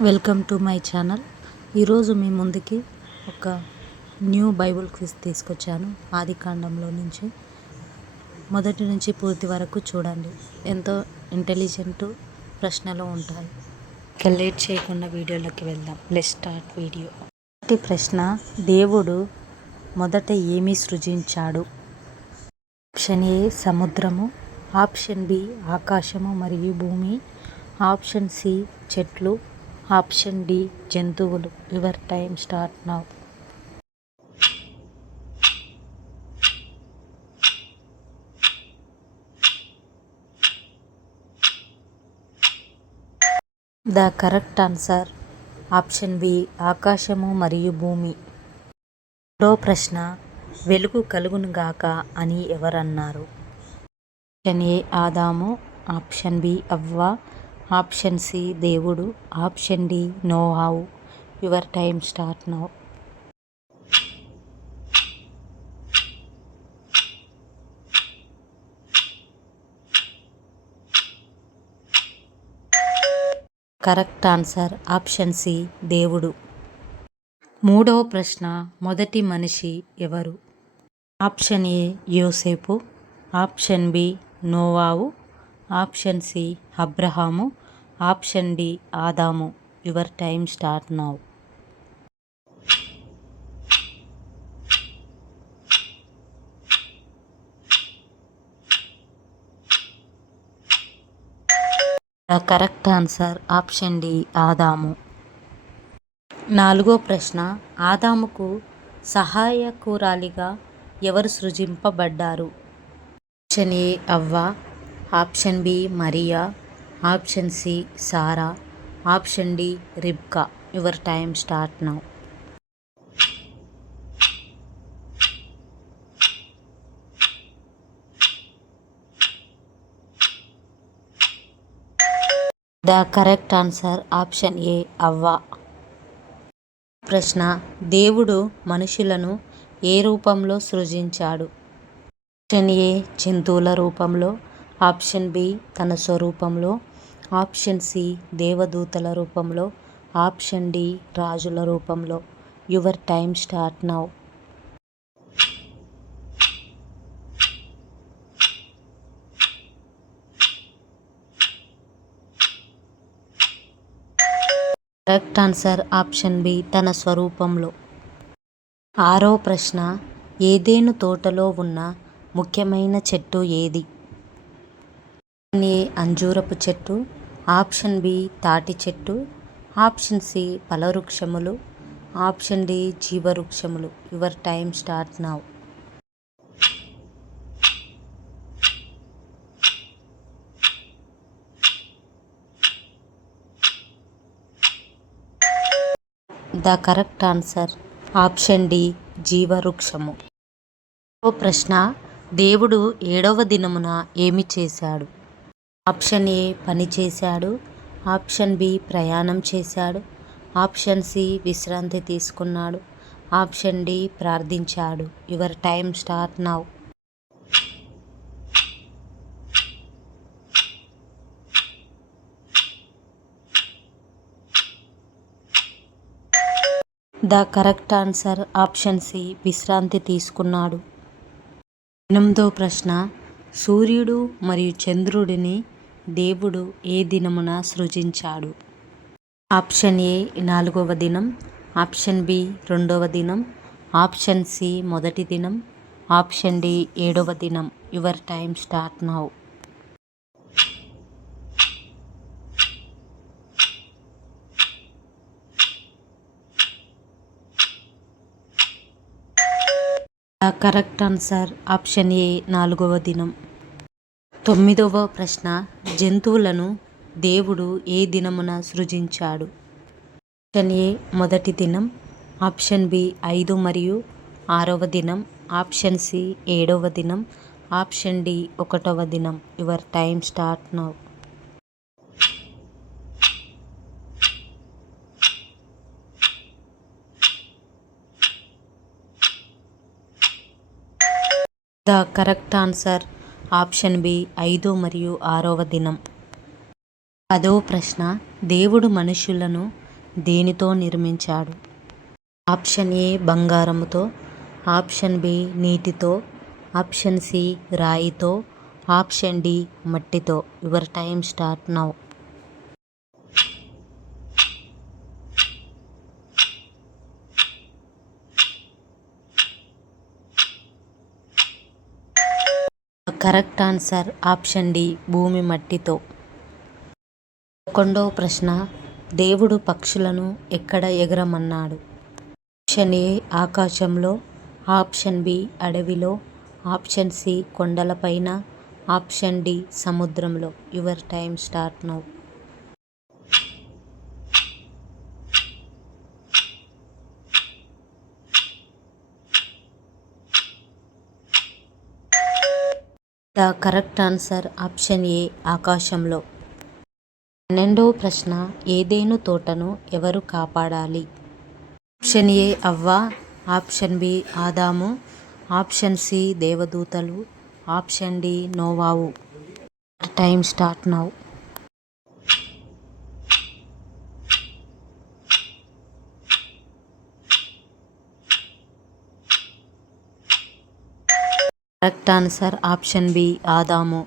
Welcome to my channel. ఈరోజు మీ ముందుకి ఒక న్యూ బైబుల్ క్విజ్ తీసుకొచ్చాను. ఆదికాండంలో నుంచి మొదటి నుంచి పూర్తి వరకు చూడండి. ఎంతో ఇంటెలిజెంట్ ప్రశ్నలు ఉంటాయి. ఇక లేట్ చేయకుండా వీడియోలోకి వెళ్దాం. Let's start video. మొదటి ప్రశ్న, దేవుడు మొదట ఏమి సృజించాడు? ఆప్షన్ ఏ సముద్రము, ఆప్షన్ బి ఆకాశము మరియు భూమి, ఆప్షన్ సి చెట్లు, ఆప్షన్ డి జంతువులు. Your time start now. The correct answer option B ఆకాశము మరియు భూమి. రెండో ప్రశ్న, వెలుగు కలుగును గాక అని ఎవరన్నారు? ఆప్షన్ ఏ ఆదాము, ఆప్షన్ బి అవ్వ, ఆప్షన్ సి దేవుడు, ఆప్షన్ డి నోవాహు. Your time start now. Correct answer option C దేవుడు. మూడవ ప్రశ్న, మొదటి మనిషి ఎవరు? ఆప్షన్ ఏ యోసేపు, ఆప్షన్ బి నోవాహు, ఆప్షన్ సి అబ్రహాము, ఆప్షన్ డి ఆదాము. Your time start now. The correct answer option D ఆదాము. నాలుగో ప్రశ్న, ఆదాముకు సహాయకురాలిగా ఎవరు సృజింపబడ్డారు? ఆప్షన్ ఏ అవ్వ, option B Maria, option C Sarah, option D రిబ్కా. Your time start now. The correct answer option A అవ్వ. ప్రశ్న, దేవుడు మనుషులను ఏ రూపంలో సృజించాడు? ఆప్షన్ ఏ జంతువుల రూపంలో, ఆప్షన్ బి తన స్వరూపంలో, ఆప్షన్ సి దేవదూతల రూపంలో, ఆప్షన్ డి రాజుల రూపంలో. Your time start now. Correct answer option B తన స్వరూపంలో. ఆరో ప్రశ్న, ఏదెను తోటలో ఉన్న ముఖ్యమైన చెట్టు ఏది? ఆప్షన్ ఏ అంజూరపు చెట్టు, ఆప్షన్ బి తాటి చెట్టు, ఆప్షన్ సి ఫలవృక్షములు, ఆప్షన్ డి జీవవృక్షములు. Your time start now. The correct answer option D జీవవృక్షము. ప్రశ్న, దేవుడు 7వ దినమున ఏమి చేశాడు? ఆప్షన్ ఏ పని చేశాడు, ఆప్షన్ బి ప్రయాణం చేశాడు, ఆప్షన్ సి విశ్రాంతి తీసుకున్నాడు, ఆప్షన్ డి ప్రార్థించాడు. Your time start now. The correct answer option C విశ్రాంతి తీసుకున్నాడు. 8వ ప్రశ్న, సూర్యుడు మరియు చంద్రుడిని దేవుడు ఏ దినమున సృజించాడు? ఆప్షన్ ఏ 4వ దినం, ఆప్షన్ బి 2వ దినం, ఆప్షన్ సి మొదటి దినం, ఆప్షన్ డి 7వ దినం. Your time start now. The correct answer option ఏ 4వ దినం. 9వ ప్రశ్న, జంతువులను దేవుడు ఏ దినమున సృజించాడు? ఆప్షన్ ఏ మొదటి దినం, ఆప్షన్ బి 5 మరియు 6వ దినం, ఆప్షన్ సి 7వ దినం, ఆప్షన్ డి 1వ దినం. Your time start now. The correct answer option B 5 మరియు 6వ దినం. 10వ ప్రశ్న, దేవుడు మనుషులను దేనితో నిర్మించాడు? ఆప్షన్ ఏ బంగారముతో, ఆప్షన్ బి నీటితో, ఆప్షన్ సి రాయితో, ఆప్షన్ డి మట్టితో. Your time start now. Correct answer option D భూమి మట్టితో. 11వ ప్రశ్న, దేవుడు పక్షులను ఎక్కడ ఎగరమన్నాడు? ఆప్షన్ ఏ ఆకాశంలో, ఆప్షన్ బి అడవిలో, ఆప్షన్ సి కొండలపైన, ఆప్షన్ డి సముద్రంలో. Your time start now. The correct answer option ఏ ఆకాశంలో. 12వ ప్రశ్న, ఏదెను తోటను ఎవరు కాపాడాలి? ఆప్షన్ ఏ అవ్వ, option B Adam, option C దేవదూతలు, ఆప్షన్ డి నోవాహు. Time start now. Correct answer option B ఆదాము.